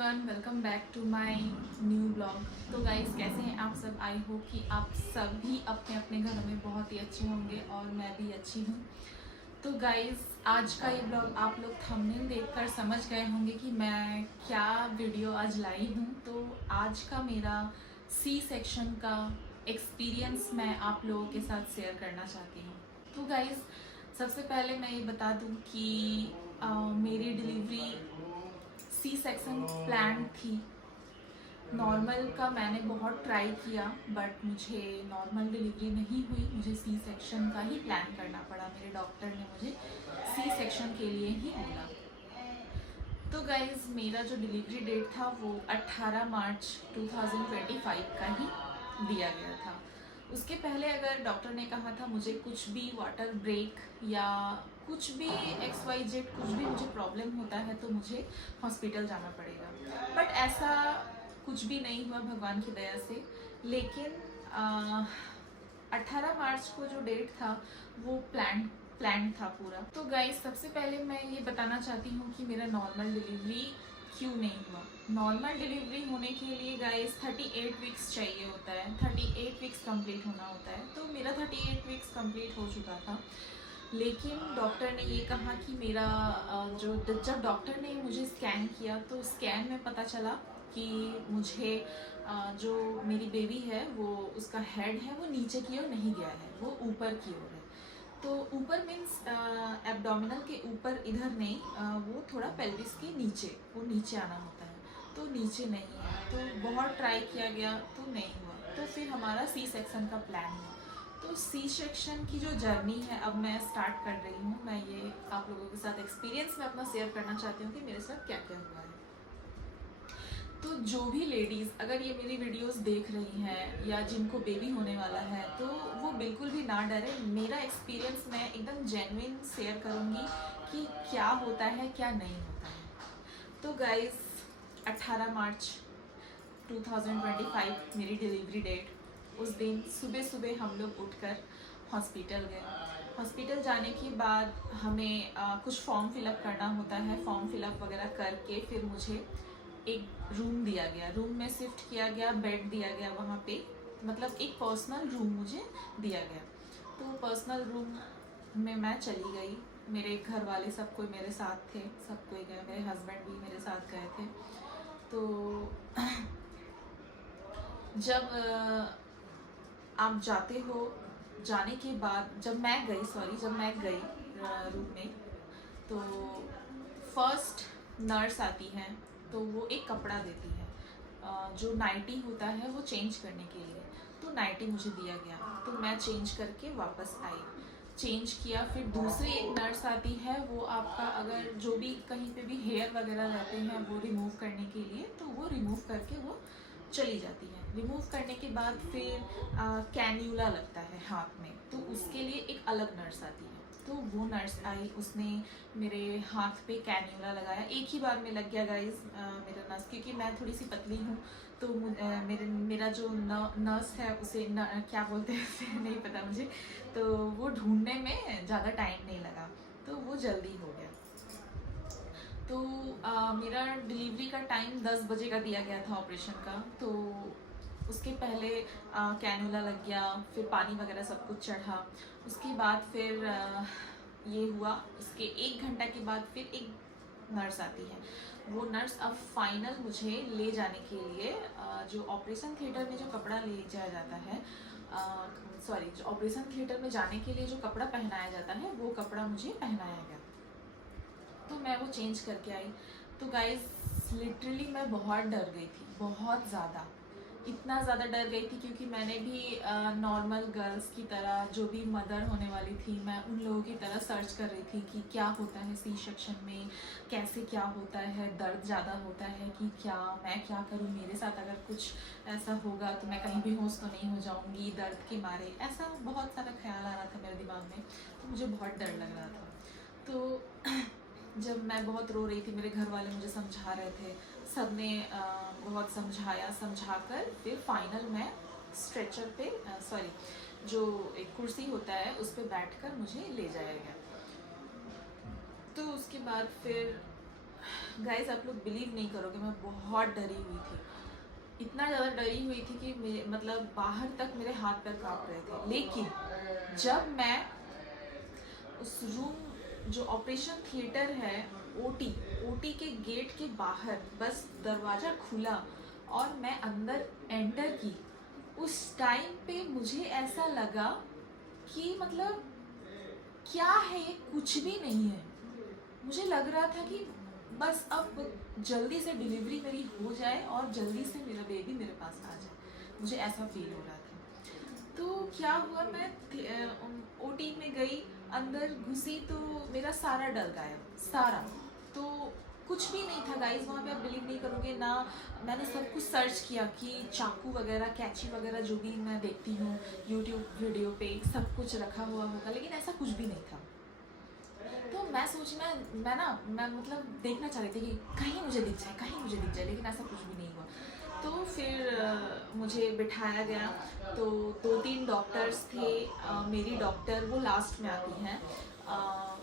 Everyone, welcome back to my new blog. तो guys, कैसे हैं आप सब? आई होप कि आप सभी अपने अपने घरों में बहुत ही अच्छे होंगे और मैं भी अच्छी हूँ। तो गाइस, आज का ये ब्लॉग आप लोग थंबनेल देखकर समझ गए होंगे कि मैं क्या वीडियो आज लाई हूँ। तो आज का मेरा सी सेक्शन का एक्सपीरियंस मैं आप लोगों के साथ शेयर करना चाहती हूँ। तो गाइस, सबसे पहले मैं ये बता दूँ कि मेरी डिलीवरी सी सेक्शन प्लान थी। नॉर्मल का मैंने बहुत ट्राई किया बट मुझे नॉर्मल डिलीवरी नहीं हुई, मुझे सी सेक्शन का ही प्लान करना पड़ा। मेरे डॉक्टर ने मुझे सी सेक्शन के लिए ही बोला। तो गाइज, मेरा जो डिलीवरी डेट था वो 18 मार्च 2025 का ही दिया गया था। उसके पहले अगर डॉक्टर ने कहा था मुझे कुछ भी वाटर ब्रेक या कुछ भी XYZ कुछ भी मुझे प्रॉब्लम होता है तो मुझे हॉस्पिटल जाना पड़ेगा, बट ऐसा कुछ भी नहीं हुआ भगवान की दया से। लेकिन 18 मार्च को जो डेट था वो प्लान था पूरा। तो गाइस, सबसे पहले मैं ये बताना चाहती हूँ कि मेरा नॉर्मल डिलीवरी क्यों नहीं हुआ। नॉर्मल डिलीवरी होने के लिए गाइस 38 वीक्स चाहिए होता है, 38 वीक्स कंप्लीट होना होता है। तो मेरा 38 वीक्स कंप्लीट हो चुका था, लेकिन डॉक्टर ने ये कहा कि मेरा जब डॉक्टर ने मुझे स्कैन किया तो स्कैन में पता चला कि मुझे जो मेरी बेबी है वो उसका हेड है वो नीचे की ओर नहीं गया है, वो ऊपर की ओर है। तो ऊपर मीन्स एब्डोमिनल के ऊपर इधर नहीं, वो थोड़ा पेल्विस के नीचे, वो नीचे आना होता है, तो नीचे नहीं है। तो बहुत ट्राई किया गया तो नहीं हुआ, तो फिर हमारा सी सेक्शन का प्लान हुआ। तो सी सेक्शन की जो जर्नी है अब मैं स्टार्ट कर रही हूँ। मैं ये आप लोगों के साथ एक्सपीरियंस में अपना शेयर करना चाहती हूँ कि मेरे साथ क्या क्या हुआ है। तो जो भी लेडीज़ अगर ये मेरी वीडियोस देख रही हैं या जिनको बेबी होने वाला है तो वो बिल्कुल भी ना डरे। मेरा एक्सपीरियंस मैं एकदम जेन्युइन शेयर करूँगी कि क्या होता है क्या नहीं होता है। तो गाइस, 18 मार्च 2025 मेरी डिलीवरी डेट। उस दिन सुबह सुबह हम लोग उठकर हॉस्पिटल गए। हॉस्पिटल जाने के बाद हमें कुछ फॉर्म फिलअप करना होता है। फॉर्म फिलअप वगैरह करके फिर मुझे एक रूम दिया गया, रूम में शिफ्ट किया गया, बेड दिया गया वहाँ पे, मतलब एक पर्सनल रूम मुझे दिया गया। तो पर्सनल रूम में मैं चली गई। मेरे घर वाले सब कोई मेरे साथ थे, सब कोई गए, मेरे हस्बैंड भी मेरे साथ गए थे। तो जब आप जाते हो, जाने के बाद जब मैं गई रूम में, तो फर्स्ट नर्स आती है तो वो एक कपड़ा देती है, जो नाइटी होता है वो चेंज करने के लिए। तो नाइटी मुझे दिया गया तो मैं चेंज करके वापस आई, चेंज किया। फिर दूसरी एक नर्स आती है, वो आपका अगर जो भी कहीं पे भी हेयर वगैरह रहते हैं वो रिमूव करने के लिए, तो वो रिमूव करके वो चली जाती है। रिमूव करने के बाद फिर कैन्यूला लगता है हाथ में, तो उसके लिए एक अलग नर्स आती है। तो वो नर्स आई, उसने मेरे हाथ पे कैन्यूला लगाया। एक ही बार में लग गया गाइस मेरा नर्स, क्योंकि मैं थोड़ी सी पतली हूँ। तो मेरा जो नर्स है उसे क्या बोलते हैं उसे नहीं पता मुझे। तो वो ढूंढने में ज़्यादा टाइम नहीं लगा, तो वो जल्दी हो गया। तो मेरा डिलीवरी का टाइम 10 बजे का दिया गया था ऑपरेशन का। तो उसके पहले कैनुला लग गया, फिर पानी वगैरह सब कुछ चढ़ा। उसके बाद फिर ये हुआ। उसके 1 घंटा के बाद फिर एक नर्स आती है। वो नर्स अब फाइनल मुझे ले जाने के लिए जो ऑपरेशन थिएटर में जो कपड़ा ले जाया जाता है, जो ऑपरेशन थिएटर में जाने के लिए जो कपड़ा पहनाया जाता है वो कपड़ा मुझे पहनाया गया। तो मैं वो चेंज करके आई। तो गाइज, लिटरली मैं बहुत डर गई थी, बहुत ज़्यादा, इतना ज़्यादा डर गई थी क्योंकि मैंने भी नॉर्मल गर्ल्स की तरह, जो भी मदर होने वाली थी, मैं उन लोगों की तरह सर्च कर रही थी कि क्या होता है सी सेक्शन में, कैसे क्या होता है, दर्द ज़्यादा होता है कि क्या, मैं क्या करूँ, मेरे साथ अगर कुछ ऐसा होगा तो मैं कहीं बेहोश तो नहीं हो जाऊँगी दर्द के मारे। ऐसा बहुत सारा ख्याल आ रहा था मेरे दिमाग में, तो मुझे बहुत डर लग रहा था। तो जब मैं बहुत रो रही थी, मेरे घर वाले मुझे समझा रहे थे, सब ने बहुत समझाया, समझाकर फिर फाइनल मैं स्ट्रेचर पे जो एक कुर्सी होता है उस पर बैठकर मुझे ले जाया गया। तो उसके बाद फिर गाइस आप लोग बिलीव नहीं करोगे, मैं बहुत डरी हुई थी, इतना ज़्यादा डरी हुई थी कि मतलब बाहर तक मेरे हाथ पैर कांप रहे थे। लेकिन जब मैं उस रूम, जो ऑपरेशन थिएटर है, ओटी ओटी के गेट के बाहर बस दरवाज़ा खुला और मैं अंदर एंटर की, उस टाइम पे मुझे ऐसा लगा कि मतलब क्या है ये, कुछ भी नहीं है। मुझे लग रहा था कि बस अब जल्दी से डिलीवरी मेरी हो जाए और जल्दी से मेरा बेबी मेरे पास आ जाए, मुझे ऐसा फील हो रहा था। तो क्या हुआ, मैं ओटी में गई, अंदर घुसी तो मेरा सारा डर गायब, सारा। तो कुछ भी नहीं था गाइस वहाँ पे, आप बिलीव नहीं करोगे ना। मैंने सब कुछ सर्च किया कि चाकू वगैरह, कैंची वगैरह जो भी मैं देखती हूँ यूट्यूब वीडियो पे, सब कुछ रखा हुआ होगा, लेकिन ऐसा कुछ भी नहीं था। तो मैं सोची, मैं मतलब देखना चाह रही थी कि कहीं मुझे दिख जाए, कहीं मुझे दिख जाए, लेकिन ऐसा कुछ भी नहीं हुआ। तो फिर मुझे बिठाया गया, तो 2-3 डॉक्टर्स थे। मेरी डॉक्टर वो लास्ट में आती हैं।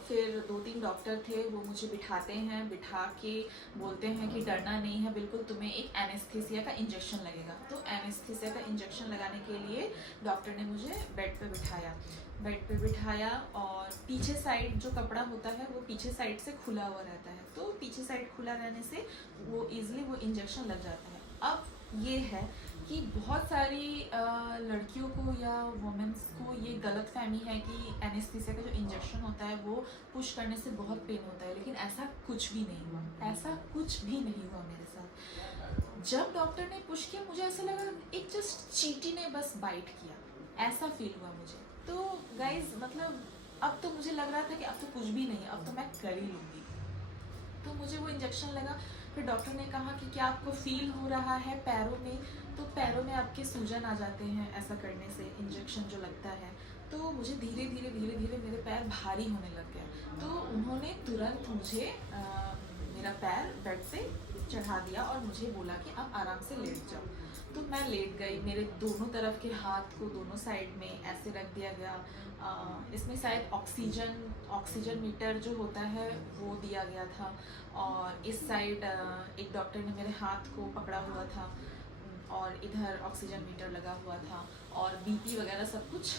फिर 2-3 डॉक्टर थे, वो मुझे बिठाते हैं, बिठा के बोलते हैं कि डरना नहीं है बिल्कुल, तुम्हें एक एनेस्थीसिया का इंजेक्शन लगेगा। तो एनेस्थीसिया का इंजेक्शन लगाने के लिए डॉक्टर ने मुझे बेड पे बिठाया और पीछे साइड जो कपड़ा होता है वो पीछे साइड से खुला हुआ रहता है, तो पीछे साइड खुला रहने से वो ईजिली वो इंजेक्शन लग जाता है। अब ये है कि बहुत सारी लड़कियों को या वुमेन्स को ये गलत फहमी है कि एनेस्थीसिया का जो इंजेक्शन होता है वो पुश करने से बहुत पेन होता है, लेकिन ऐसा कुछ भी नहीं हुआ, ऐसा कुछ भी नहीं हुआ मेरे साथ। जब डॉक्टर ने पुश किया, मुझे ऐसा लगा एक जस्ट चींटी ने बस बाइट किया, ऐसा फील हुआ मुझे। तो गाइज मतलब अब तो मुझे लग रहा था कि अब तो कुछ भी नहीं है, अब तो मैं कर ही लूँगी। तो मुझे वो इंजेक्शन लगा। फिर डॉक्टर ने कहा कि क्या आपको फील हो रहा है पैरों में, तो पैरों में आपके सूजन आ जाते हैं ऐसा करने से, इंजेक्शन जो लगता है। तो मुझे धीरे धीरे मेरे पैर भारी होने लग गए। तो उन्होंने तुरंत मुझे मेरा पैर बेड पे चढ़ा दिया और मुझे बोला कि आप आराम से लेट जाओ। तो मैं लेट गई, मेरे दोनों तरफ के हाथ को दोनों साइड में ऐसे रख दिया गया। इसमें शायद ऑक्सीजन मीटर जो होता है वो दिया गया था, और इस साइड एक डॉक्टर ने मेरे हाथ को पकड़ा हुआ था और इधर ऑक्सीजन मीटर लगा हुआ था, और बीपी वगैरह सब कुछ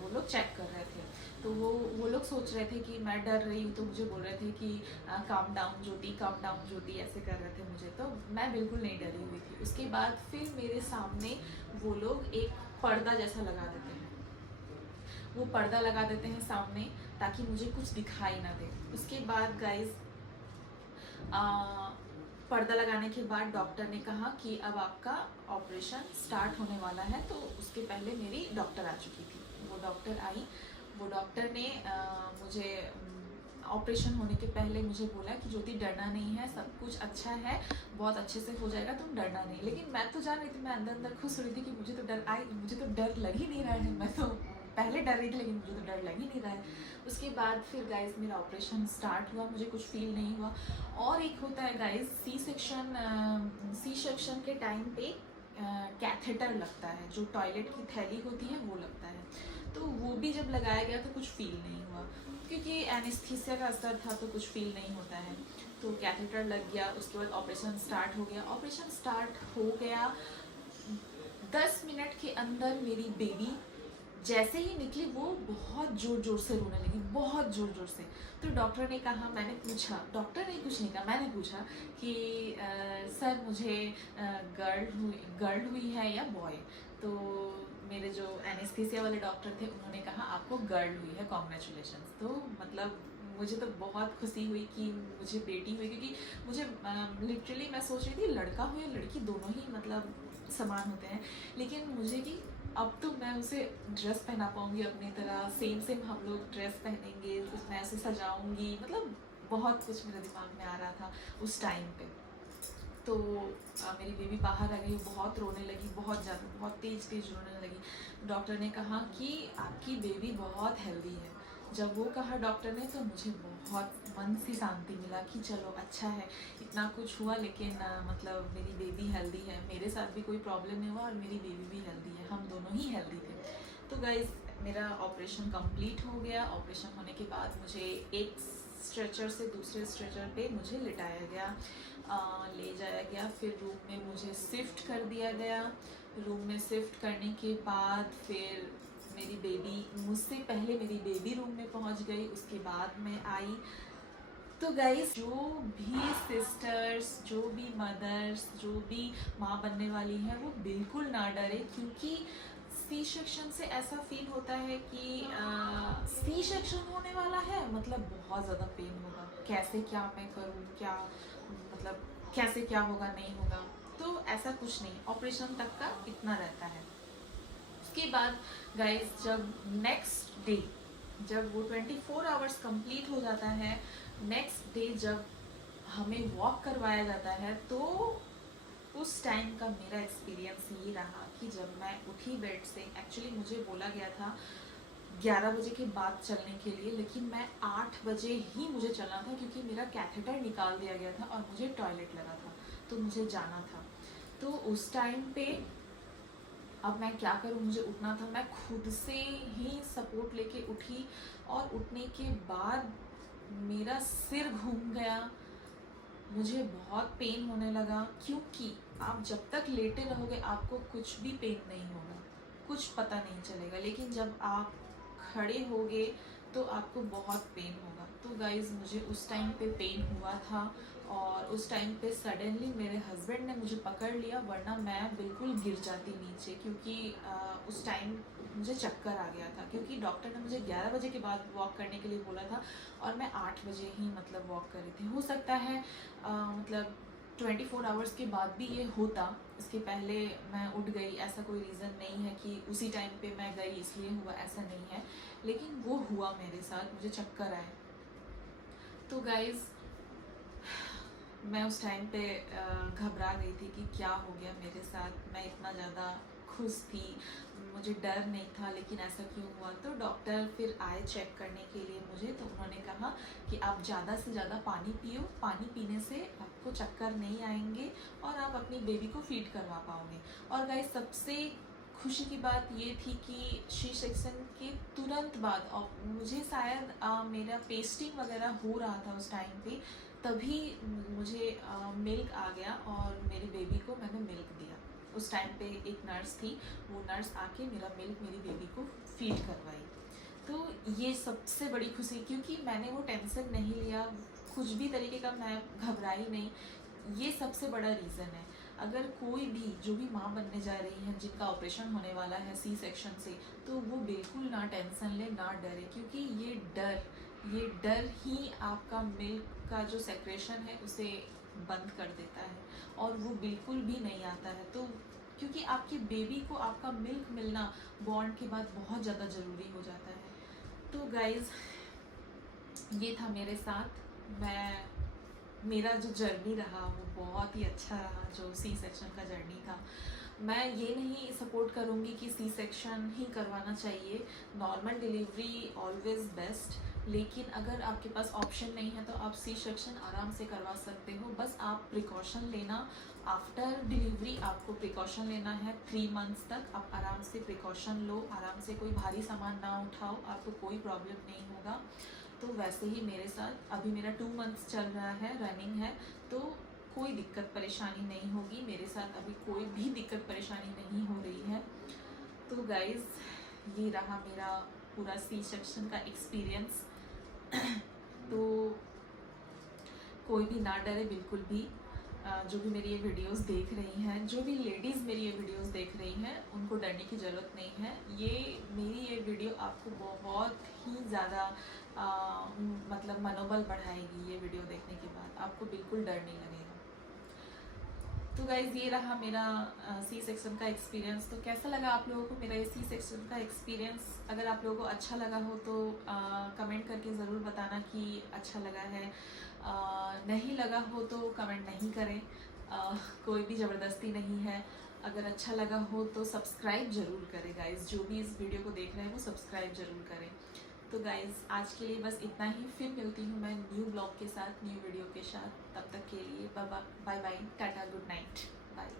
वो लोग चेक कर रहे थे। तो वो लोग सोच रहे थे कि मैं डर रही हूँ, तो मुझे बोल रहे थे कि काम डाउन ज्योति ऐसे कर रहे थे मुझे। तो मैं बिल्कुल नहीं डरी हुई थी। उसके बाद फिर मेरे सामने वो लोग एक पर्दा जैसा लगा देते हैं, वो पर्दा लगा देते हैं सामने ताकि मुझे कुछ दिखाई ना दे। उसके बाद गाइज पर्दा लगाने के बाद डॉक्टर ने कहा कि अब आपका ऑपरेशन स्टार्ट होने वाला है। तो उसके पहले मेरी डॉक्टर आ चुकी थी, वो डॉक्टर आई। वो डॉक्टर ने मुझे ऑपरेशन होने के पहले मुझे बोला कि ज्योति डरना नहीं है, सब कुछ अच्छा है, बहुत अच्छे से हो जाएगा, तुम डरना नहीं। लेकिन मैं तो जान रही थी, मैं अंदर अंदर खुश हो रही थी कि मुझे तो डर लग ही नहीं रहा है। मैं तो पहले डर रही थी लेकिन मुझे तो डर लग ही नहीं रहा है। उसके बाद फिर गाइज मेरा ऑपरेशन स्टार्ट हुआ, मुझे कुछ फील नहीं हुआ। और एक होता है गाइज सी सेक्शन के टाइम पे कैथेटर लगता है, जो टॉयलेट की थैली होती है वो लगता है। तो वो भी जब लगाया गया तो कुछ फील नहीं हुआ, क्योंकि एनेस्थीसिया का असर था तो कुछ फील नहीं होता है। तो कैथेटर लग गया, उसके बाद ऑपरेशन स्टार्ट हो गया। ऑपरेशन स्टार्ट हो गया, 10 मिनट के अंदर मेरी बेबी जैसे ही निकली वो बहुत ज़ोर ज़ोर से रोने लगी, बहुत ज़ोर ज़ोर से। तो डॉक्टर ने कहा, मैंने पूछा, डॉक्टर ने कुछ नहीं कहा, मैंने पूछा कि सर मुझे गर्ल हुई है या बॉय। तो मेरे जो एनेस्थीसिया वाले डॉक्टर थे उन्होंने कहा आपको गर्ल हुई है, कॉन्ग्रेचुलेशंस। तो मतलब मुझे तो बहुत खुशी हुई कि मुझे बेटी हुई, क्योंकि मुझे लिटरली मैं सोच रही थी लड़का हो या लड़की दोनों ही मतलब समान होते हैं, लेकिन मुझे कि अब तो मैं उसे ड्रेस पहना पाऊँगी अपनी तरह, सेम हम लोग ड्रेस पहनेंगे, उसमें ऐसे सजाऊँगी, मतलब बहुत कुछ मेरे दिमाग में आ रहा था उस टाइम पे। तो मेरी बेबी बाहर आ गई, बहुत रोने लगी, बहुत ज़्यादा, बहुत तेज़ रोने लगी। डॉक्टर ने कहा कि आपकी बेबी बहुत हेल्दी है। जब वो कहा डॉक्टर ने तो मुझे बहुत मन से शांति मिला कि चलो अच्छा है, इतना कुछ हुआ लेकिन मतलब मेरी बेबी हेल्दी है, मेरे साथ भी कोई प्रॉब्लम नहीं हुआ और मेरी बेबी भी हेल्दी है, हम दोनों ही हेल्दी थे। तो गाइज़ मेरा ऑपरेशन कंप्लीट हो गया। ऑपरेशन होने के बाद मुझे एक स्ट्रेचर से दूसरे स्ट्रेचर पे मुझे लिटाया गया, ले जाया गया। फिर रूम में मुझे शिफ्ट कर दिया गया। रूम में शिफ्ट करने के बाद फिर मेरी बेबी, मुझसे पहले मेरी बेबी रूम में पहुंच गई, उसके बाद मैं आई। तो गाइस, जो भी सिस्टर्स, जो भी मदर्स, जो भी माँ बनने वाली हैं, वो बिल्कुल ना डरे, क्योंकि सी सेक्शन से ऐसा फील होता है कि सी सेक्शन होने वाला है, मतलब बहुत ज़्यादा पेन होगा, कैसे क्या मैं करूँ, क्या मतलब कैसे क्या होगा नहीं होगा। तो ऐसा कुछ नहीं, ऑपरेशन तक का इतना रहता है। उसके बाद गाइस, जब नेक्स्ट डे, जब वो 24 आवर्स कंप्लीट हो जाता है, नेक्स्ट डे जब हमें वॉक करवाया जाता है, तो उस टाइम का मेरा एक्सपीरियंस ये रहा कि जब मैं उठी बेड से, एक्चुअली मुझे बोला गया था 11 बजे के बाद चलने के लिए, लेकिन मैं 8 बजे ही मुझे चलना था, क्योंकि मेरा कैथेटर निकाल दिया गया था और मुझे टॉयलेट लगा था, तो मुझे जाना था। तो उस टाइम पे अब मैं क्या करूँ, मुझे उठना था। मैं खुद से ही सपोर्ट लेके उठी, और उठने के बाद मेरा सिर घूम गया, मुझे बहुत पेन होने लगा, क्योंकि आप जब तक लेटे रहोगे आपको कुछ भी पेन नहीं होगा, कुछ पता नहीं चलेगा, लेकिन जब आप खड़े होगे तो आपको बहुत पेन होगा। तो गाइज़, मुझे उस टाइम पे पेन हुआ था, और उस टाइम पे सडनली मेरे हस्बैंड ने मुझे पकड़ लिया, वरना मैं बिल्कुल गिर जाती नीचे, क्योंकि उस टाइम मुझे चक्कर आ गया था, क्योंकि डॉक्टर ने मुझे 11 बजे के बाद वॉक करने के लिए बोला था, और मैं 8 बजे ही मतलब वॉक कर रही थी। हो सकता है मतलब 24 आवर्स के बाद भी ये होता, इसके पहले मैं उठ गई, ऐसा कोई रीज़न नहीं है कि उसी टाइम पे मैं गई इसलिए हुआ, ऐसा नहीं है, लेकिन वो हुआ मेरे साथ, मुझे चक्कर आए। तो गाइज़, मैं उस टाइम पे घबरा गई थी कि क्या हो गया मेरे साथ, मैं इतना ज़्यादा खुश थी, मुझे डर नहीं था, लेकिन ऐसा क्यों हुआ। तो डॉक्टर फिर आए चेक करने के लिए मुझे, तो उन्होंने कहा कि आप ज़्यादा से ज़्यादा पानी पियो, पानी पीने से आपको चक्कर नहीं आएंगे और आप अपनी बेबी को फीड करवा पाओगे। और गाइस, सबसे खुशी की बात ये थी कि सी सेक्शन के तुरंत बाद, और मुझे शायद मेरा पेस्टिंग वगैरह हो रहा था उस टाइम पे, तभी मुझे मिल्क आ गया और मेरी बेबी को मैंने मिल्क दिया। उस टाइम पे एक नर्स थी, वो नर्स आके मेरा मिल्क मेरी बेबी को फीड करवाई। तो ये सबसे बड़ी खुशी, क्योंकि मैंने वो टेंशन नहीं लिया, कुछ भी तरीके का मैं घबराई नहीं, ये सबसे बड़ा रीज़न है। अगर कोई भी, जो भी माँ बनने जा रही है, जिनका ऑपरेशन होने वाला है सी सेक्शन से, तो वो बिल्कुल ना टेंशन ले, ना डरे, क्योंकि ये डर ही आपका मिल्क का जो सेक्रेशन है उसे बंद कर देता है, और वो बिल्कुल भी नहीं आता है। तो क्योंकि आपकी बेबी को आपका मिल्क मिलना बॉर्न के बाद बहुत ज़्यादा ज़रूरी हो जाता है। तो गाइज़, ये था मेरे साथ। मेरा जो जर्नी रहा वो बहुत ही अच्छा रहा, जो सी सेक्शन का जर्नी था। मैं ये नहीं सपोर्ट करूँगी कि सी सेक्शन ही करवाना चाहिए, नॉर्मल डिलीवरी ऑलवेज़ बेस्ट, लेकिन अगर आपके पास ऑप्शन नहीं है तो आप सी सेक्शन आराम से करवा सकते हो। बस आप प्रिकॉशन लेना, आफ्टर डिलीवरी आपको प्रिकॉशन लेना है, 3 मंथ्स तक आप आराम से प्रिकॉशन लो, आराम से कोई भारी सामान ना उठाओ, आपको कोई प्रॉब्लम नहीं होगा। तो वैसे ही मेरे साथ अभी मेरा 2 मंथ्स चल रहा है, रनिंग है, तो कोई दिक्कत परेशानी नहीं होगी, मेरे साथ अभी कोई भी दिक्कत परेशानी नहीं हो रही है। तो गाइज़, ये रहा मेरा पूरा सी सेक्शन का एक्सपीरियंस। तो कोई भी ना डरे बिल्कुल भी। जो भी मेरी ये वीडियोस देख रही हैं, जो भी लेडीज़ मेरी ये वीडियोस देख रही हैं, उनको डरने की ज़रूरत नहीं है। मेरी ये वीडियो आपको बहुत ही ज़्यादा मतलब मनोबल बढ़ाएगी। ये वीडियो देखने के बाद आपको बिल्कुल डर नहीं लगेगा। तो गाइज़, ये रहा मेरा सी सेक्शन का एक्सपीरियंस। तो कैसा लगा आप लोगों को मेरा ये सी सेक्शन का एक्सपीरियंस? अगर आप लोगों को अच्छा लगा हो तो कमेंट करके ज़रूर बताना कि अच्छा लगा है। नहीं लगा हो तो कमेंट नहीं करें, कोई भी ज़बरदस्ती नहीं है। अगर अच्छा लगा हो तो सब्सक्राइब ज़रूर करें गाइज़, जो भी इस वीडियो को देख रहे हैं वो सब्सक्राइब ज़रूर करें। तो गाइज़, आज के लिए बस इतना ही, फिर मिलती हूँ मैं न्यू ब्लॉग के साथ, न्यू वीडियो के साथ। तब तक के लिए bye bye, tata, good night, bye.